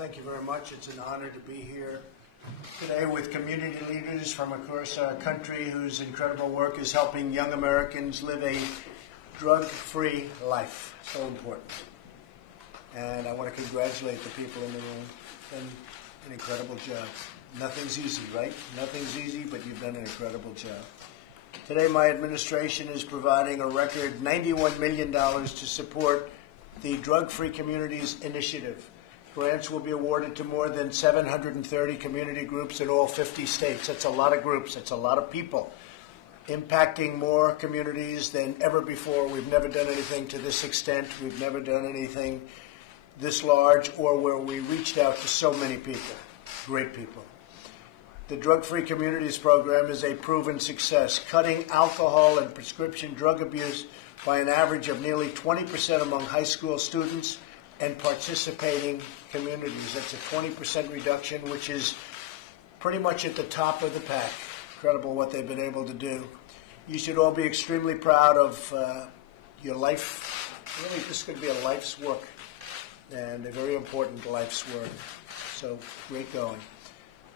Thank you very much. It's an honor to be here today with community leaders from across our country whose incredible work is helping young Americans live a drug-free life. So important. And I want to congratulate the people in the room. Done an incredible job. Nothing's easy, right? Nothing's easy, but you've done an incredible job. Today, my administration is providing a record $91 million to support the Drug-Free Communities Initiative. Grants will be awarded to more than 730 community groups in all 50 states. That's a lot of groups. That's a lot of people, impacting more communities than ever before. We've never done anything to this extent. We've never done anything this large or where we reached out to so many people, great people. The Drug-Free Communities Program is a proven success, cutting alcohol and prescription drug abuse by an average of nearly 20% among high school students and participating communities. That's a 20% reduction, which is pretty much at the top of the pack. Incredible what they've been able to do. You should all be extremely proud of your life. Really, this could be a life's work, and a very important life's work. So, great going.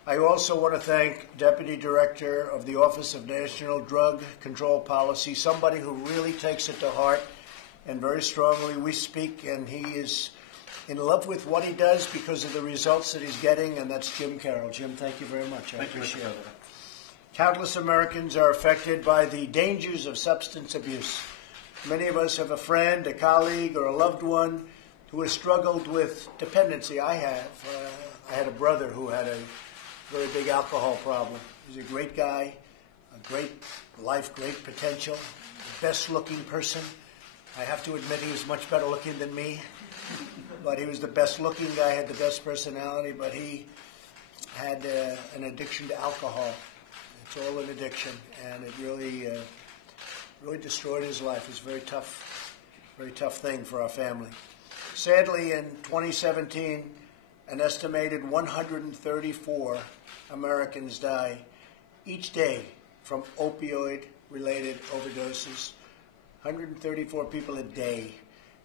I also want to thank Deputy Director of the Office of National Drug Control Policy, somebody who really takes it to heart and very strongly. We speak, and he is in love with what he does because of the results that he's getting, and that's Jim Carroll. Jim, thank you very much. I appreciate it. Countless Americans are affected by the dangers of substance abuse. Many of us have a friend, a colleague, or a loved one who has struggled with dependency. I have. I had a brother who had a very big alcohol problem. He's a great guy, a great life, great potential, best-looking person. I have to admit he was much better looking than me, but he was the best-looking guy, had the best personality, but he had an addiction to alcohol. It's all an addiction, and it really destroyed his life. It's a very tough thing for our family. Sadly, in 2017, an estimated 134 Americans die each day from opioid-related overdoses. 134 people a day.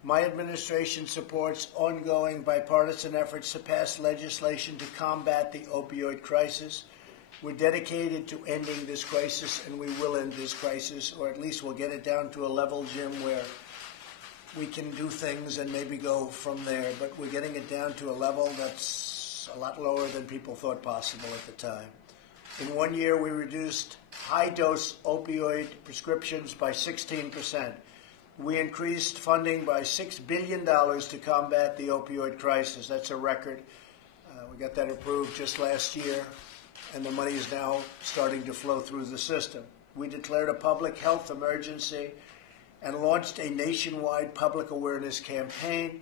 My administration supports ongoing bipartisan efforts to pass legislation to combat the opioid crisis. We're dedicated to ending this crisis, and we will end this crisis, or at least we'll get it down to a level, Jim, where we can do things and maybe go from there. But we're getting it down to a level that's a lot lower than people thought possible at the time. In 1 year, we reduced high-dose opioid prescriptions by 16%. We increased funding by $6 billion to combat the opioid crisis. That's a record. We got that approved just last year, and the money is now starting to flow through the system. We declared a public health emergency and launched a nationwide public awareness campaign.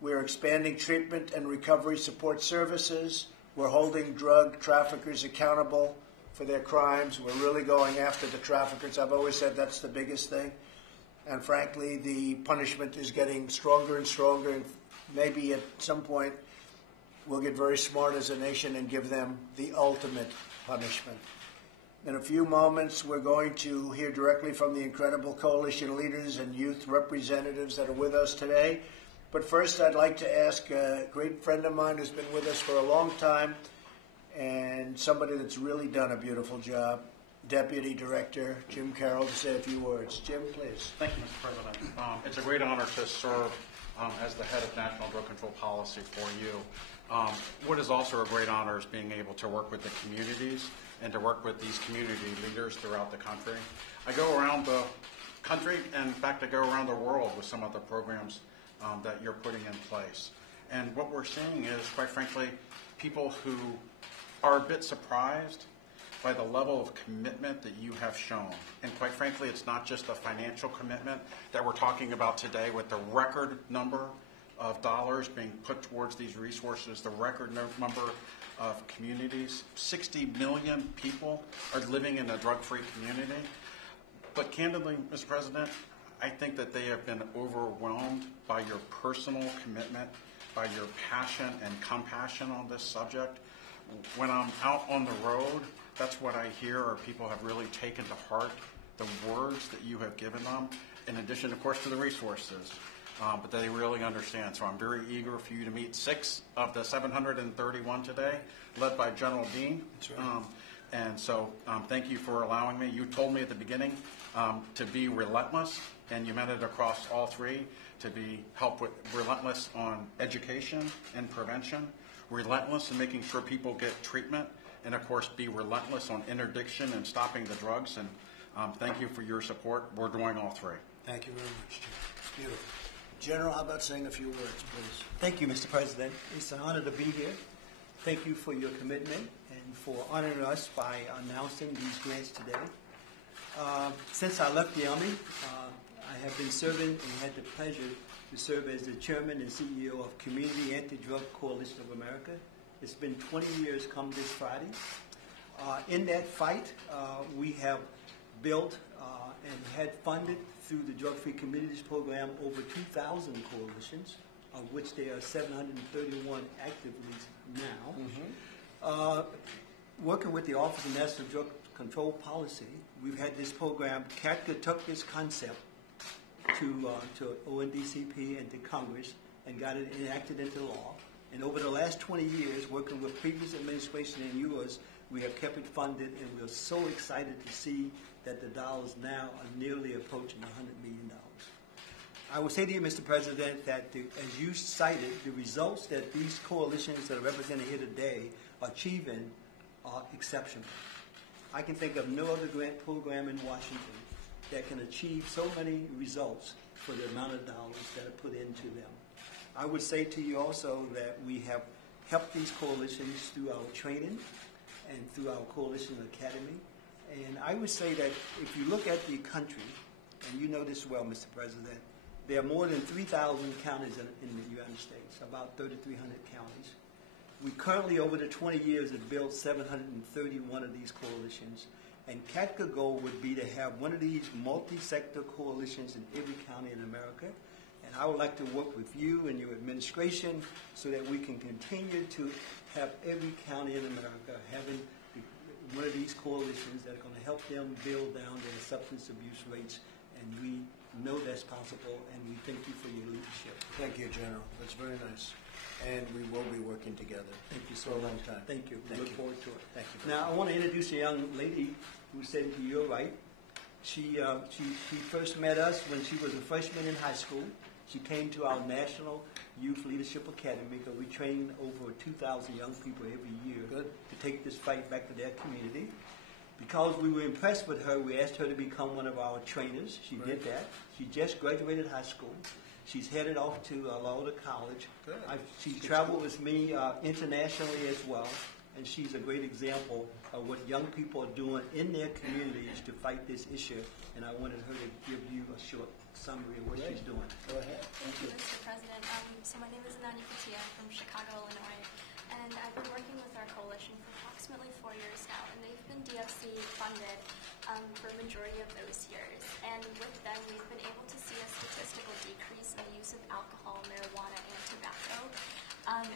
We're expanding treatment and recovery support services. We're holding drug traffickers accountable for their crimes. We're really going after the traffickers. I've always said that's the biggest thing. And frankly, the punishment is getting stronger and stronger. And maybe at some point, we'll get very smart as a nation and give them the ultimate punishment. In a few moments, we're going to hear directly from the incredible coalition leaders and youth representatives that are with us today. But first, I'd like to ask a great friend of mine who's been with us for a long time and somebody that's really done a beautiful job, Deputy Director Jim Carroll, to say a few words. Jim, please. Thank you, Mr. President. It's a great honor to serve as the head of National Drug Control Policy for you. What is also a great honor is being able to work with the communities and to work with these community leaders throughout the country. I go around the country, and in fact, I go around the world with some of the programs that you're putting in place. And what we're seeing is, quite frankly, people who are a bit surprised by the level of commitment that you have shown. And quite frankly, it's not just a financial commitment that we're talking about today with the record number of dollars being put towards these resources, the record number of communities. 60 million people are living in a drug-free community. But candidly, Mr. President, I think that they have been overwhelmed by your personal commitment, by your passion and compassion on this subject. When I'm out on the road, that's what I hear, or people have really taken to heart the words that you have given them, in addition, of course, to the resources. but they really understand. So I'm very eager for you to meet 6 of the 731 today, led by General Dean. That's right. And so thank you for allowing me. You told me at the beginning to be relentless, and you meant it across all 3, to be relentless on education and prevention, relentless in making sure people get treatment, and of course be relentless on interdiction and stopping the drugs. And thank you for your support. We're doing all 3. Thank you very much, General. Beautiful. General, how about saying a few words, please? Thank you, Mr. President. It's an honor to be here. Thank you for your commitment and for honoring us by announcing these grants today. Since I left the Army, I have been serving and had the pleasure to serve as the Chairman and CEO of Community Anti-Drug Coalition of America. It's been 20 years come this Friday. In that fight, we have built and had funded through the Drug-Free Communities Program over 2,000 coalitions, of which there are 731 actively now. Working with the Office of National Drug Control Policy, we've had this program. CATCA took this concept to ONDCP and to Congress and got it enacted into law. And over the last 20 years, working with previous administration and yours, we have kept it funded, and we're so excited to see that the dollars now are nearly approaching $100 million. I will say to you, Mr. President, that as you cited, the results that these coalitions that are represented here today are achieving are exceptional. I can think of no other grant program in Washington that can achieve so many results for the amount of dollars that are put into them. I would say to you also that we have helped these coalitions through our training and through our coalition academy. And I would say that if you look at the country, and you know this well, Mr. President, there are more than 3,000 counties in the United States, about 3,300 counties. We currently, over the 20 years, have built 731 of these coalitions. And CATCA goal would be to have one of these multi-sector coalitions in every county in America. And I would like to work with you and your administration so that we can continue to have every county in America having one of these coalitions that are going to help them build down their substance abuse rates. And we know that's possible, and we thank you for your leadership. Thank you, General. That's very nice. And we will be working together. Thank you so for a much. long time. Thank you. We Thank look you. forward to it. Thank you. Now, I want to introduce a young lady who said to your right. She first met us when she was a freshman in high school. She came to our National Youth Leadership Academy because we train over 2,000 young people every year to take this fight back to their community. Because we were impressed with her, we asked her to become one of our trainers. She did that. She just graduated high school. She's headed off to Lauder College. She traveled with me internationally as well, and she's a great example of what young people are doing in their communities to fight this issue. And I wanted her to give you a short summary of what she's doing. Go ahead. Thank you, Mr. President. So my name is Anani Patia from Chicago, Illinois, and I've been working with our coalition for approximately 4 years now, and they've been DFC funded for a majority of those years. And with them, we've been able to see a statistical decrease in the use of alcohol, marijuana, and tobacco.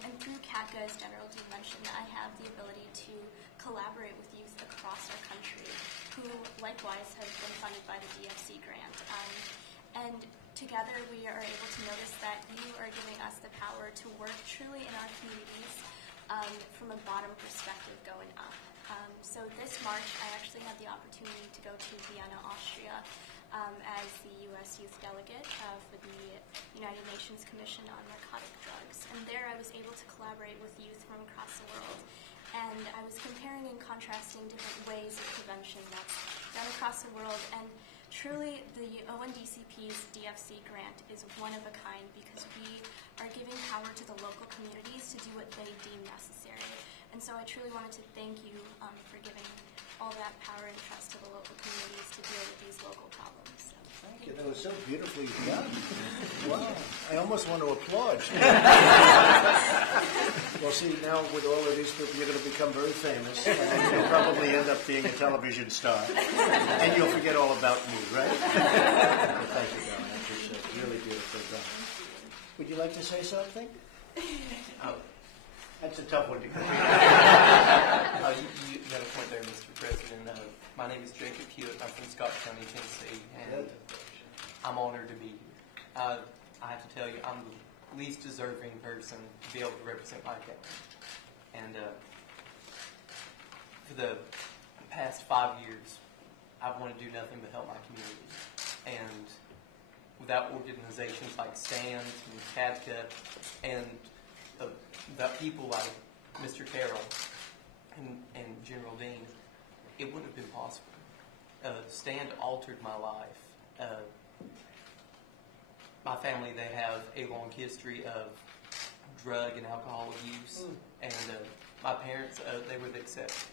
And through CATCA, as General Dean mentioned, I have the ability to collaborate with youth across our country who likewise have been funded by the DFC grant. And together we are able to notice that you are giving us the power to work truly in our communities from a bottom perspective going up. So this March, I actually had the opportunity to go to Vienna, Austria, as the U.S. Youth Delegate for the United Nations Commission on Narcotic Drugs. And there I was able to collaborate with youth from across the world. And I was comparing and contrasting different ways of prevention that's done across the world. And truly, the ONDCP's DFC grant is one of a kind because we are giving power to the local communities to do what they deem necessary. And so I truly wanted to thank you for giving all that power and trust to the local communities to deal with these local problems. So, Thank you. That was so beautifully done. Wow. I almost want to applaud. Well, see, now with all of these people, you're going to become very famous, and you'll probably end up being a television star. And you'll forget all about me, right? Well, thank you, Don. I appreciate it. Really beautifully done. Would you like to say something? That's a tough one to complete. You got a point there, Mr. President. My name is Jacob Hewitt. I'm from Scott County, Tennessee, and I'm honored to be here. I have to tell you, I'm the least deserving person to be able to represent my county. And for the past 5 years, I've wanted to do nothing but help my community. And without organizations like STAND and CADCA and the people like Mr. Carroll and General Dean, it wouldn't have been possible. STAND altered my life. My family, they have a long history of drug and alcohol abuse, and my parents, they were the exception.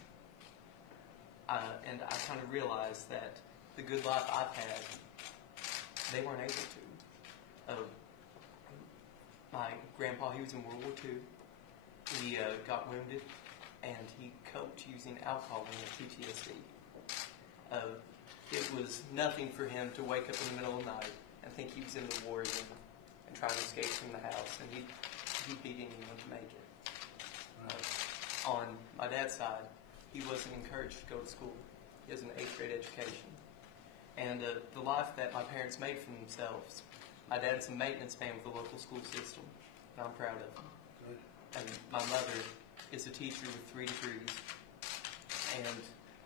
And I kind of realized that the good life I've had, they weren't able to. My grandpa, he was in World War II. He got wounded, and he coped using alcohol and PTSD. It was nothing for him to wake up in the middle of the night and think he was in the war zone and trying to escape from the house, and he'd beat anyone to make it. On my dad's side, he wasn't encouraged to go to school. He has an 8th grade education. And the life that my parents made for themselves, my dad's a maintenance man with the local school system, and I'm proud of him. Good. And my mother is a teacher with 3 degrees. And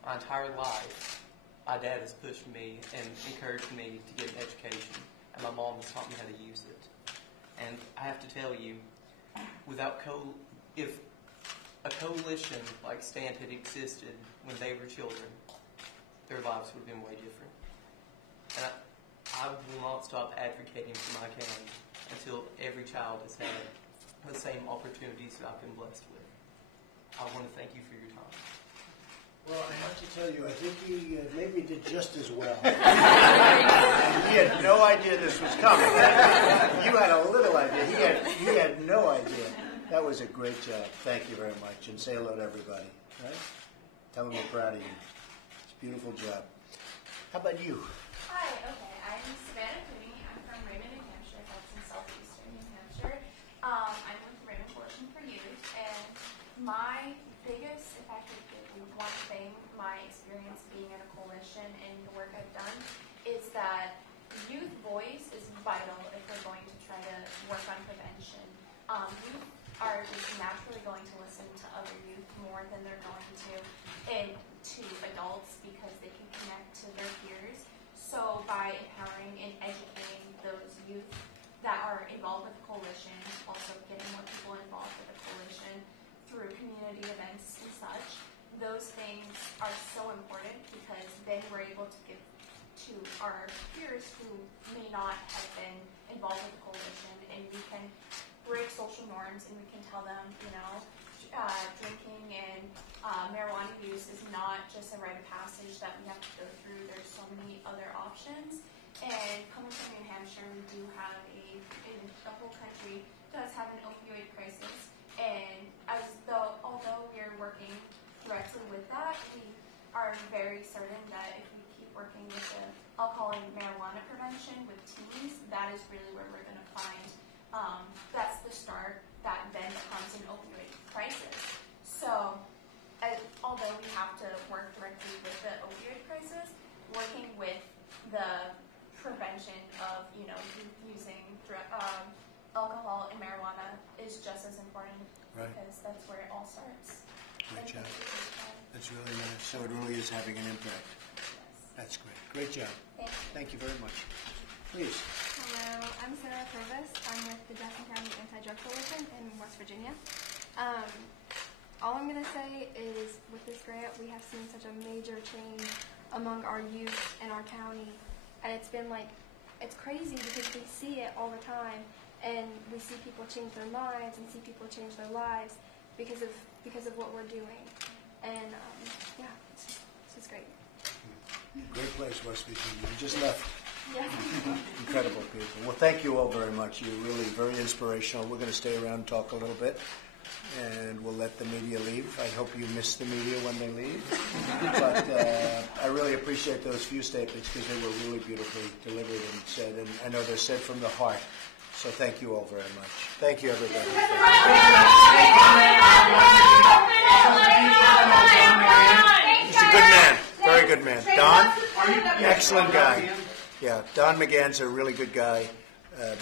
my entire life, my dad has pushed me and encouraged me to get an education, and my mom has taught me how to use it. And I have to tell you, if a coalition like STAND had existed when they were children, their lives would have been way different. And I will not stop advocating for my county until every child has had the same opportunities that I've been blessed with. I want to thank you for your time. Well, I have to tell you, I think he maybe did just as well. He had no idea this was coming. You had a little idea. He had no idea. That was a great job. Thank you very much. And say hello to everybody. Right? Tell them we're proud of you. It's a beautiful job. How about you? Hi, okay. I'm Savannah Cooney. I'm from Raymond, New Hampshire. That's in southeastern New Hampshire. I'm with Raymond Coalition for Youth, and my biggest, if I could give you one thing, my experience being in a coalition and the work I've done, is that youth voice is vital if we're going to try to work on prevention. Youth are just naturally going to listen to other youth more than they're going to adults because they can connect to their peers. So by empowering and educating those youth that are involved with the coalition, also getting more people involved with the coalition through community events and such, those things are so important because then we're able to give to our peers who may not have been involved with the coalition, and we can break social norms and we can tell them, drinking and marijuana use is not just a rite of passage that we have to go through. There's so many other options. And coming from New Hampshire, we do have the whole country does have an opioid crisis. And although we're working directly with that, we are very certain that if we keep working with the alcohol and marijuana prevention with teens, that is really where we're going to find that's the start that then becomes an opioid crisis. So although we have to work directly with the opioid crisis, working with the prevention of using alcohol and marijuana is just as important, Right. because that's where it all starts. Great And job. thank you for your time. That's really nice. So it really is having an impact. Yes. That's great. Great job. Thank you. Thank you very much. Please. Hello, I'm Sarah Purvis. I'm with the Jackson County Anti-Drug Coalition in West Virginia. All I'm going to say is with this grant, we have seen such a major change among our youth in our county. And it's been it's crazy because we see it all the time. And we see people change their minds and see people change their lives because of what we're doing. And it's just great. Great place, West Virginia. You just left. Yes. Incredible people. Well, thank you all very much. You're really very inspirational. We're going to stay around and talk a little bit, and we'll let the media leave. I hope you miss the media when they leave. But I really appreciate those few statements because they were really beautifully delivered and said, and I know they're said from the heart. So thank you all very much. Thank you, everybody. He's a good man. Very good man. Don? Excellent guy. Yeah, Don McGann's a really good guy.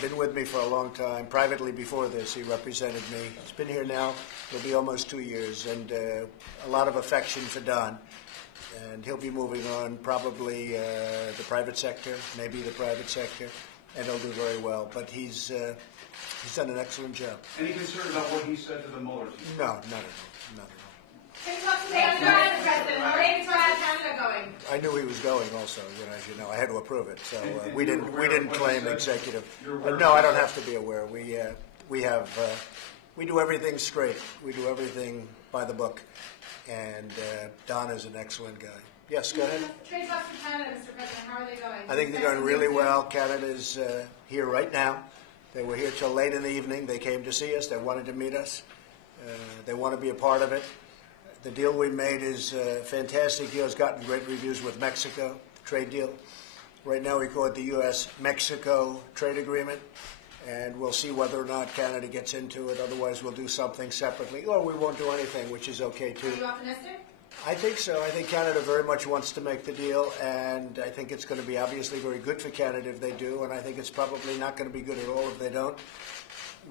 Been with me for a long time. Privately before this, he represented me. He's been here now. It'll be almost 2 years, and a lot of affection for Don. And he'll be moving on, probably the private sector, maybe the private sector, and he'll do very well. But he's done an excellent job. Any concern about what he said to the Mueller team? No, not at all. Not at all. Can you talk today on the president? How is Canada going? I knew he was going also, as you know. I had to approve it. So we didn't claim executive. No, I don't have to be aware. We do everything straight. We do everything by the book. And Don is an excellent guy. Yes, go ahead. Trade talks with Canada, Mr. President. How are they going? I think they're going really well. Canada is here right now. They were here till late in the evening. They came to see us. They wanted to meet us. They want to be a part of it. The deal we made is a fantastic deal. It's gotten great reviews with Mexico, trade deal. Right now we call it the U.S.-Mexico trade agreement, and we'll see whether or not Canada gets into it. Otherwise, we'll do something separately, or we won't do anything, which is okay, too. Are you optimistic? I think so. I think Canada very much wants to make the deal, and I think it's going to be obviously very good for Canada if they do, and I think it's probably not going to be good at all if they don't.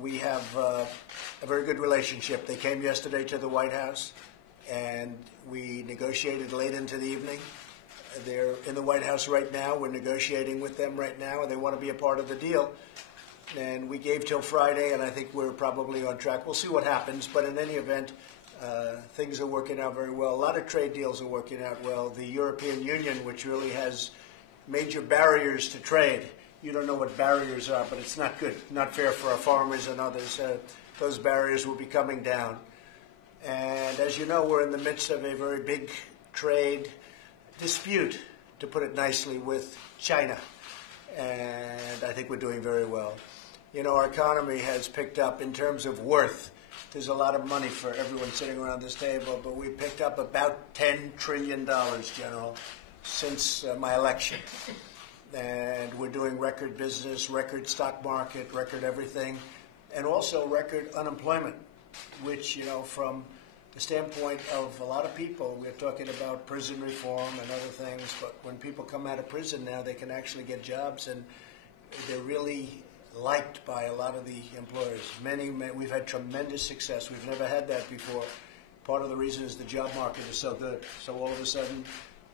We have a very good relationship. They came yesterday to the White House, and we negotiated late into the evening. They're in the White House right now. We're negotiating with them right now, and they want to be a part of the deal. And we gave till Friday, and I think we're probably on track. We'll see what happens, but in any event, things are working out very well. A lot of trade deals are working out well. The European Union, which really has major barriers to trade. You don't know what barriers are, but it's not good, not fair for our farmers and others. Those barriers will be coming down. And as you know, we're in the midst of a very big trade dispute, to put it nicely, with China. And I think we're doing very well. Our economy has picked up in terms of worth. There's a lot of money for everyone sitting around this table, but we picked up about $10 trillion, General, since my election. And we're doing record business, record stock market, record everything, and also record unemployment, which, from the standpoint of a lot of people, we're talking about prison reform and other things, but when people come out of prison now, they can actually get jobs, and they're really liked by a lot of the employers. We've had tremendous success. We've never had that before. Part of the reason is the job market is so good. So all of a sudden,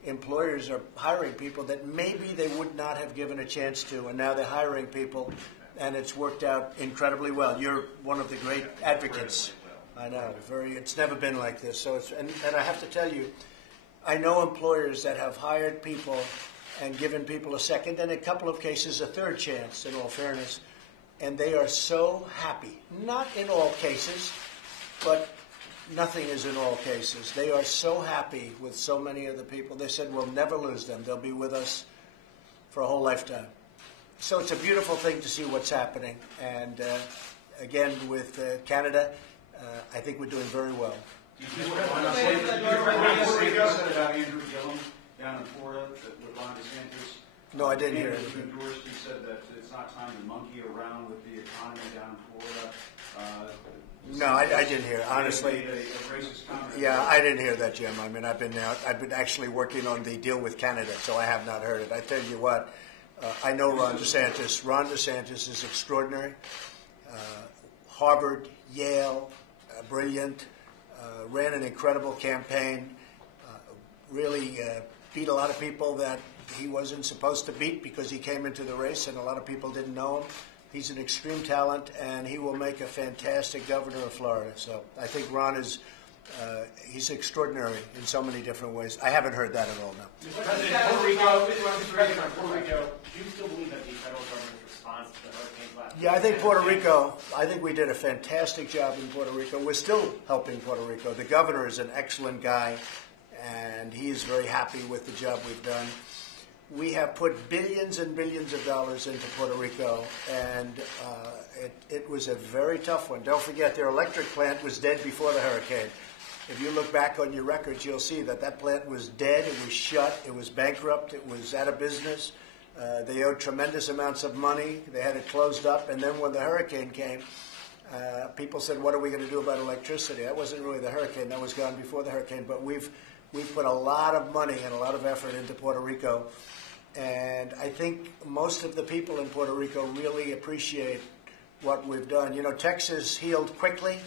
employers are hiring people that maybe they would not have given a chance to, and now they're hiring people, and it's worked out incredibly well. You're one of the great advocates. I know, it's never been like this. So and I have to tell you, I know employers that have hired people and given people a second, and in a couple of cases, a third chance, in all fairness, and they are so happy. Not in all cases, but nothing is in all cases. They are so happy with so many of the people. They said, we'll never lose them. They'll be with us for a whole lifetime. So it's a beautiful thing to see what's happening. And again, with Canada, I think we're doing very well. You said about Andrew Gillum down in Florida with Ron DeSantis. No, I didn't hear it. He said that it's not time to monkey around with the economy down in Florida. No, I didn't hear it, honestly. Yeah, I didn't hear that, Jim. I mean, I've been actually working on the deal with Canada, so I have not heard it. I tell you what, I know Ron DeSantis. Ron DeSantis is extraordinary. Harvard, Yale, brilliant. Ran an incredible campaign. Really beat a lot of people that he wasn't supposed to beat because he came into the race, and a lot of people didn't know him. He's an extreme talent, and he will make a fantastic governor of Florida. So I think Ron is he's extraordinary in so many different ways. I haven't heard that at all, no. Mr. President, Puerto Rico, do you still believe that the federal government's response to the hurricanes last Yeah, I think we did a fantastic job in Puerto Rico. We're still helping Puerto Rico. The governor is an excellent guy, and he is very happy with the job we've done. We have put billions and billions of dollars into Puerto Rico, and it was a very tough one. Don't forget, their electric plant was dead before the hurricane. If you look back on your records, you'll see that that plant was dead, it was shut, it was bankrupt, it was out of business. They owed tremendous amounts of money. They had it closed up, and then when the hurricane came, people said, what are we going to do about electricity? That wasn't really the hurricane. That was gone before the hurricane, but we've put a lot of money and a lot of effort into Puerto Rico. And I think most of the people in Puerto Rico really appreciate what we've done. You know, Texas healed quickly,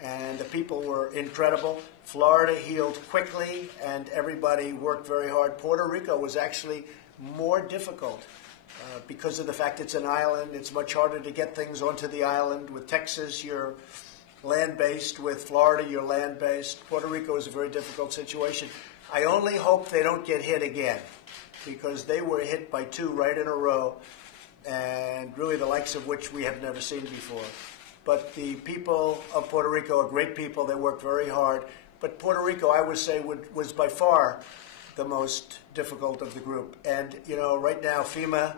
and the people were incredible. Florida healed quickly, and everybody worked very hard. Puerto Rico was actually more difficult because of the fact it's an island. It's much harder to get things onto the island. With Texas, you're land-based. With Florida, you're land-based. Puerto Rico is a very difficult situation. I only hope they don't get hit again, because they were hit by two right in a row, and really the likes of which we have never seen before. But the people of Puerto Rico are great people. They work very hard. But Puerto Rico, I would say, was by far the most difficult of the group. And, you know, right now, FEMA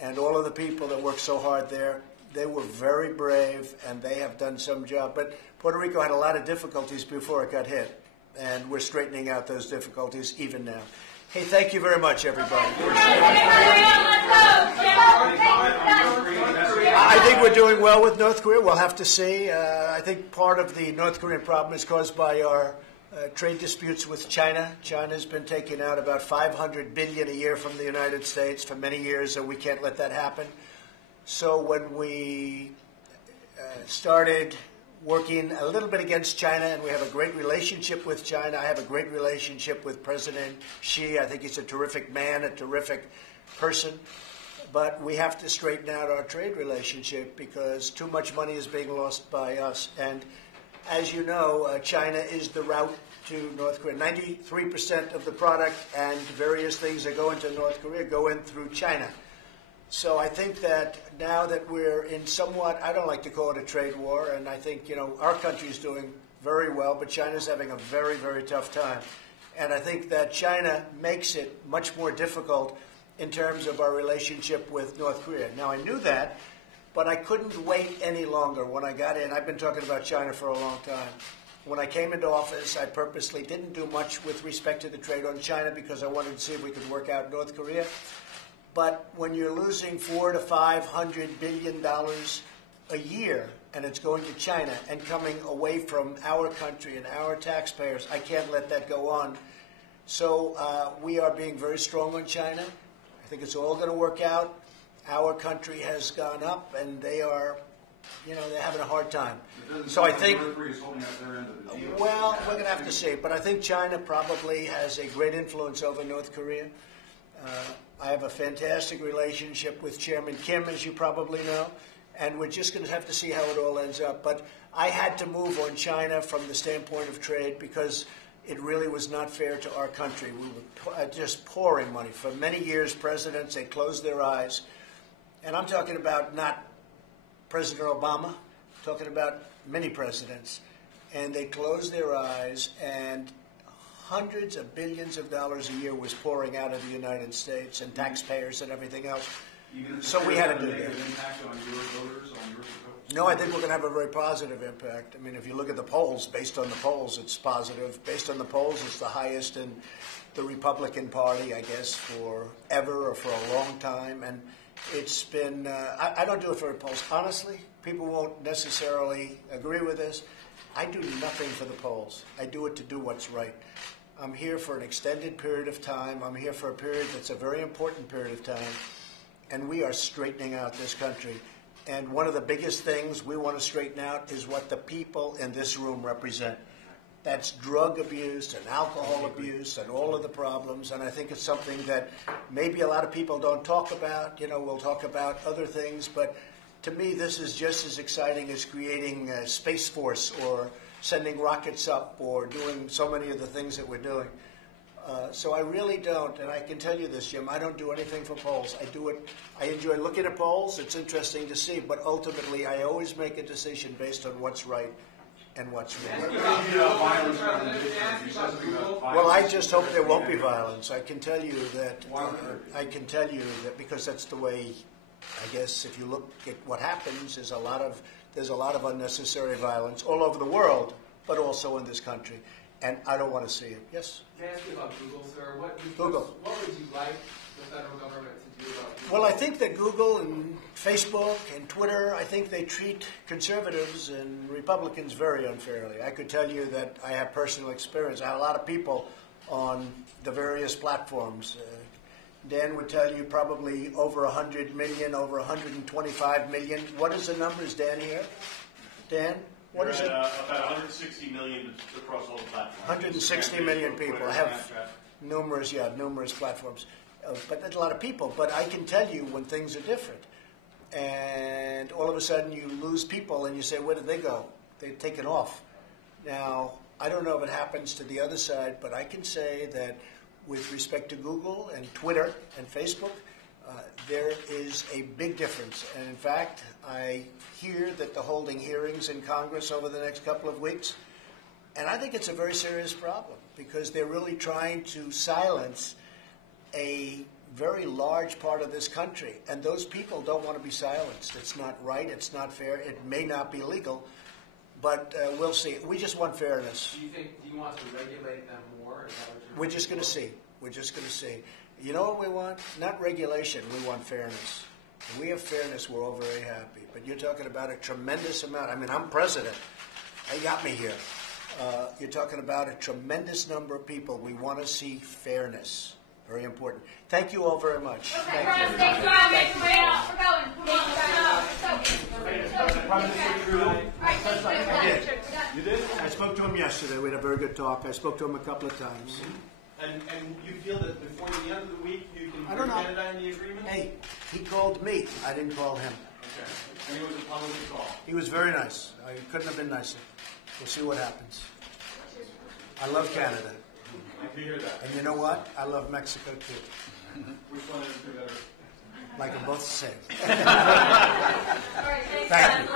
and all of the people that work so hard there, they were very brave, and they have done some job. But Puerto Rico had a lot of difficulties before it got hit, and we're straightening out those difficulties even now. Hey, thank you very much, everybody. I think we're doing well with North Korea. We'll have to see. I think part of the North Korean problem is caused by our trade disputes with China. China's been taking out about $500 billion a year from the United States for many years, and we can't let that happen. So when we started working a little bit against China, and we have a great relationship with China. I have a great relationship with President Xi. I think he's a terrific man, a terrific person. But we have to straighten out our trade relationship because too much money is being lost by us. And as you know, China is the route to North Korea. 93% of the product and various things that go into North Korea go in through China. So I think that now that we're in somewhat, I don't like to call it a trade war, and I think, you know, our country is doing very well, but China's having a very, very tough time. And I think that China makes it much more difficult in terms of our relationship with North Korea. Now, I knew that, but I couldn't wait any longer when I got in. I've been talking about China for a long time. When I came into office, I purposely didn't do much with respect to the trade on China because I wanted to see if we could work out North Korea. But when you're losing $400 to $500 billion a year, and it's going to China and coming away from our country and our taxpayers, I can't let that go on. So we are being very strong on China. I think it's all going to work out. Our country has gone up, and they are, you know, they're having a hard time. So I think, well, we're going to have to see. But I think China probably has a great influence over North Korea. I have a fantastic relationship with Chairman Kim, as you probably know, and we're just going to have to see how it all ends up. But I had to move on China from the standpoint of trade because it really was not fair to our country. We were just pouring money. For many years, presidents, they closed their eyes. And I'm talking about not President Obama, I'm talking about many presidents. And they closed their eyes, and hundreds of billions of dollars a year was pouring out of the United States and taxpayers and everything else. So we had to do that. No, I think we're going to have a very positive impact. I mean, if you look at the polls, based on the polls, it's positive. Based on the polls, it's the highest in the Republican Party, I guess, forever or for a long time. And it's been, I don't do it for the polls. Honestly, people won't necessarily agree with this. I do nothing for the polls. I do it to do what's right. I'm here for an extended period of time. I'm here for a period that's a very important period of time. And we are straightening out this country. And one of the biggest things we want to straighten out is what the people in this room represent. That's drug abuse and alcohol abuse and all of the problems. And I think it's something that maybe a lot of people don't talk about. You know, we'll talk about other things. But to me, this is just as exciting as creating a Space Force or sending rockets up or doing so many of the things that we're doing. So I really don't, and I can tell you this, Jim, I don't do anything for polls. I do it, I enjoy looking at polls. It's interesting to see, but ultimately I always make a decision based on what's right and what's wrong. Well, I just hope there won't be violence. I can tell you that, because that's the way, I guess, if you look at what happens, there's a lot of unnecessary violence all over the world, but also in this country. And I don't want to see it. Yes? Can I ask you about Google, sir? What would you like the federal government to do about Google? Well, I think that Google and Facebook and Twitter, I think they treat conservatives and Republicans very unfairly. I could tell you that I have personal experience. I have a lot of people on the various platforms. Dan would tell you probably over 100 million, over 125 million. What is the numbers, Dan, here? Dan, what is it? About 160 million across all the platforms. 160 million people have numerous platforms. But that's a lot of people. But I can tell you when things are different. And all of a sudden you lose people and you say, where did they go? They've taken off. Now, I don't know if it happens to the other side, but I can say that with respect to Google and Twitter and Facebook, there is a big difference. And in fact, I hear that they're holding hearings in Congress over the next couple of weeks. And I think it's a very serious problem because they're really trying to silence a very large part of this country. And those people don't want to be silenced. It's not right. It's not fair. It may not be legal. But we'll see. We just want fairness. Do you want to regulate them more? Is that what you're We're just going to see. We're just going to see. You know what we want? Not regulation. We want fairness. If we have fairness, we're all very happy. But you're talking about a tremendous amount. I mean, I'm president. They got me here. You're talking about a tremendous number of people. We want to see fairness. Very important. Thank you all very much. Thank you. Thanks, Ron. Make your way out. We're going. You did? I spoke to him yesterday. We had a very good talk. I spoke to him a couple of times. And you feel that before the end of the week you can I don't know. Canada in the agreement? Hey, he called me. I didn't call him. Okay. And it was a public call. He was very nice. I couldn't have been nicer. We'll see what happens. I love Canada. I can hear that. And you know what? I love Mexico too. Which one is better? Like them both the same. All right, thanks, Thank you.